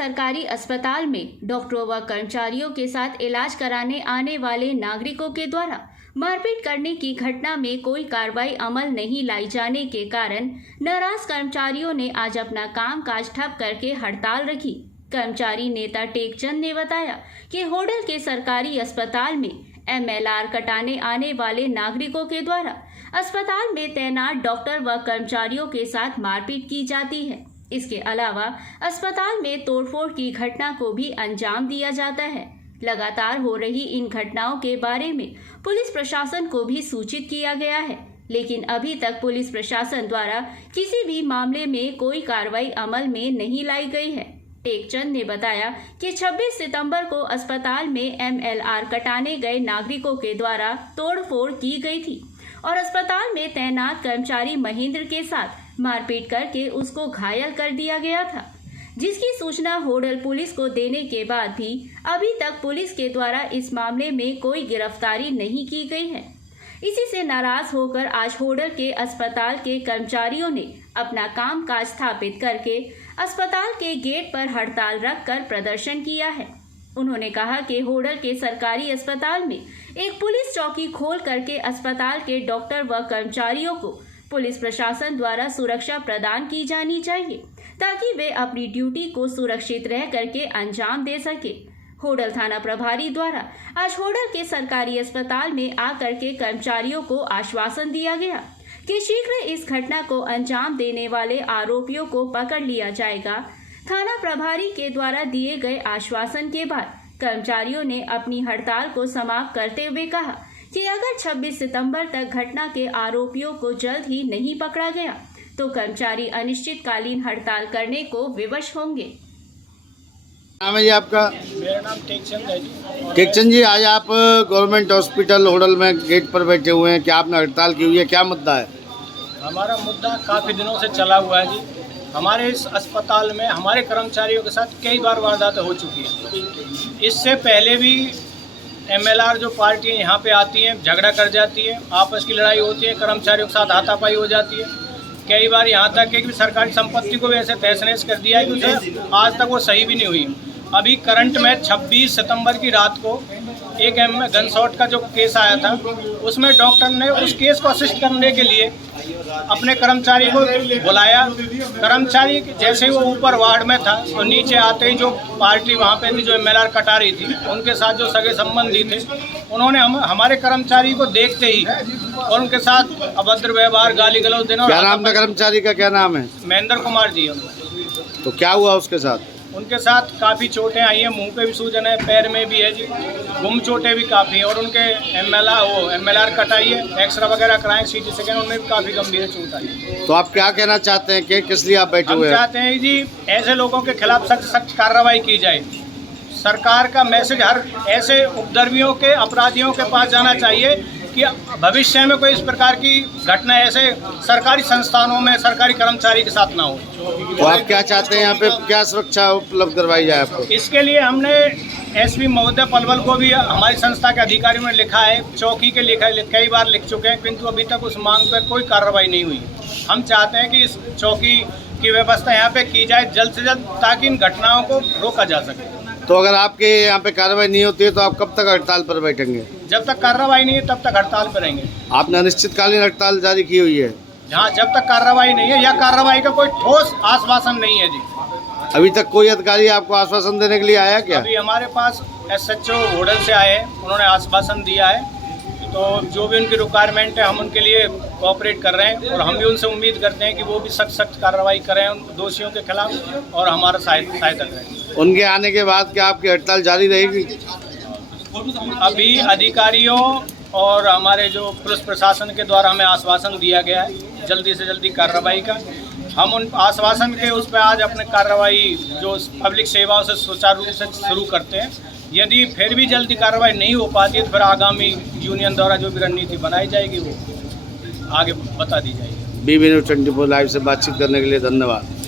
सरकारी अस्पताल में डॉक्टरों व कर्मचारियों के साथ इलाज कराने आने वाले नागरिकों के द्वारा मारपीट करने की घटना में कोई कार्रवाई अमल नहीं लाई जाने के कारण नाराज कर्मचारियों ने आज अपना कामकाज ठप करके हड़ताल रखी। कर्मचारी नेता टेकचंद ने बताया कि होडल के सरकारी अस्पताल में MLR कटाने आने वाले नागरिकों के द्वारा अस्पताल में तैनात डॉक्टर व कर्मचारियों के साथ मारपीट की जाती है। इसके अलावा अस्पताल में तोड़फोड़ की घटना को भी अंजाम दिया जाता है। लगातार हो रही इन घटनाओं के बारे में पुलिस प्रशासन को भी सूचित किया गया है, लेकिन अभी तक पुलिस प्रशासन द्वारा किसी भी मामले में कोई कार्रवाई अमल में नहीं लाई गई है। टेकचंद ने बताया कि 26 सितंबर को अस्पताल में MLR कटाने गए नागरिकों के द्वारा तोड़फोड़ की गई थी और अस्पताल में तैनात कर्मचारी महेंद्र के साथ मारपीट करके उसको घायल कर दिया गया था, जिसकी सूचना होडल पुलिस को देने के बाद भी अभी तक पुलिस के द्वारा इस मामले में कोई गिरफ्तारी नहीं की गई है। इसी से नाराज होकर आज होडल के अस्पताल के कर्मचारियों ने अपना कामकाज स्थापित करके अस्पताल के गेट पर हड़ताल रखकर प्रदर्शन किया है। उन्होंने कहा कि होडल के सरकारी अस्पताल में एक पुलिस चौकी खोल करके अस्पताल के डॉक्टर व कर्मचारियों को पुलिस प्रशासन द्वारा सुरक्षा प्रदान की जानी चाहिए, ताकि वे अपनी ड्यूटी को सुरक्षित रह करके अंजाम दे सके। होडल थाना प्रभारी द्वारा आज होडल के सरकारी अस्पताल में आकर के कर्मचारियों को आश्वासन दिया गया कि शीघ्र इस घटना को अंजाम देने वाले आरोपियों को पकड़ लिया जाएगा। थाना प्रभारी के द्वारा दिए गए आश्वासन के बाद कर्मचारियों ने अपनी हड़ताल को समाप्त करते हुए कहा कि अगर 26 सितंबर तक घटना के आरोपियों को जल्द ही नहीं पकड़ा गया तो कर्मचारी अनिश्चितकालीन हड़ताल करने को विवश होंगे। नाम है जी आपका? मेरा नाम टेकचंद है जी। टेकचंद जी, आज आप गवर्नमेंट हॉस्पिटल होडल में गेट पर बैठे हुए हैं, क्या आपने हड़ताल की हुई है, क्या मुद्दा है? हमारा मुद्दा काफ़ी दिनों से चला हुआ है जी। हमारे इस अस्पताल में हमारे कर्मचारियों के साथ कई बार वारदातें हो चुकी हैं। इससे पहले भी MLR जो पार्टियाँ यहाँ पे आती हैं, झगड़ा कर जाती है, आपस की लड़ाई होती है, कर्मचारियों के साथ हाथापाई हो जाती है। कई बार यहाँ तक कि सरकारी संपत्ति को भी ऐसे तहस नहस कर दिया है कि उसे आज तक वो सही भी नहीं हुई। अभी करंट में 26 सितंबर की रात को एक गन शॉट का जो केस आया था, उसमें डॉक्टर ने उस केस को असिस्ट करने के लिए अपने कर्मचारी को बुलाया। कर्मचारी जैसे ही वो ऊपर वार्ड में था तो नीचे आते ही जो पार्टी वहाँ पे थी, जो MLR कटा रही थी, उनके साथ जो सगे संबंधी थे, उन्होंने हमारे कर्मचारी को देखते ही और उनके साथ अभद्र व्यवहार, गाली गलौज देना। क्या नाम था कर्मचारी का, क्या नाम है? महेंद्र कुमार जी। तो क्या हुआ उसके साथ? उनके साथ काफ़ी चोटें आई हैं, मुंह पे भी सूजन है, पैर में भी है जी, गुम चोटें भी काफ़ी हैं और उनके MLR कटाई है, एक्सरा वगैरह कराएं, CT स्कैन, उनमें भी काफ़ी गंभीर चोट आई है। तो आप क्या कहना चाहते हैं कि किस लिए आप बैठे हुए हैं? हम चाहते हैं जी ऐसे लोगों के खिलाफ सख्त कार्रवाई की जाए। सरकार का मैसेज हर ऐसे उपद्रवियों के, अपराधियों के पास जाना चाहिए कि भविष्य में कोई इस प्रकार की घटना ऐसे सरकारी संस्थानों में सरकारी कर्मचारी के साथ ना हो। तो आप क्या चाहते हैं, यहाँ पे क्या सुरक्षा उपलब्ध करवाई जाए आपको? इसके लिए हमने SP महोदय पलवल को भी हमारी संस्था के अधिकारियों ने लिखा है, चौकी के कई बार लिख चुके हैं, किंतु अभी तक उस मांग पर कोई कार्रवाई नहीं हुई। हम चाहते हैं कि इस चौकी की व्यवस्था यहाँ पे की जाए जल्द से जल्द, ताकि इन घटनाओं को रोका जा सके। तो अगर आपके यहाँ पे कार्रवाई नहीं होती है तो आप कब तक हड़ताल पर बैठेंगे? जब तक कार्रवाई नहीं है तब तक हड़ताल पर रहेंगे। आपने अनिश्चितकालीन हड़ताल जारी की हुई है? जहाँ जब तक कार्रवाई नहीं है या कार्रवाई का कोई ठोस आश्वासन नहीं है जी। अभी तक कोई अधिकारी आपको आश्वासन देने के लिए आया क्या? अभी हमारे पास SHO होडल से आए हैं, उन्होंने आश्वासन दिया है, तो जो भी उनकी रिक्वायरमेंट है हम उनके लिए कोऑपरेट कर रहे हैं और हम भी उनसे उम्मीद करते हैं कि वो भी सख्त कार्रवाई करें उन दोषियों के खिलाफ और हमारा सहायता करें। उनके आने के बाद क्या आपकी हड़ताल जारी रहेगी? अभी अधिकारियों और हमारे जो पुलिस प्रशासन के द्वारा हमें आश्वासन दिया गया है जल्दी से जल्दी कार्रवाई का। हम उन आश्वासन के उस पर आज अपने कार्रवाई जो पब्लिक सेवाओं से सुचारू रूप से शुरू करते हैं। यदि फिर भी जल्दी कार्रवाई नहीं हो पाती है तो फिर आगामी यूनियन द्वारा जो भी रणनीति बनाई जाएगी वो आगे बता दी जाएगी। BB News 24 लाइव से बातचीत करने के लिए धन्यवाद।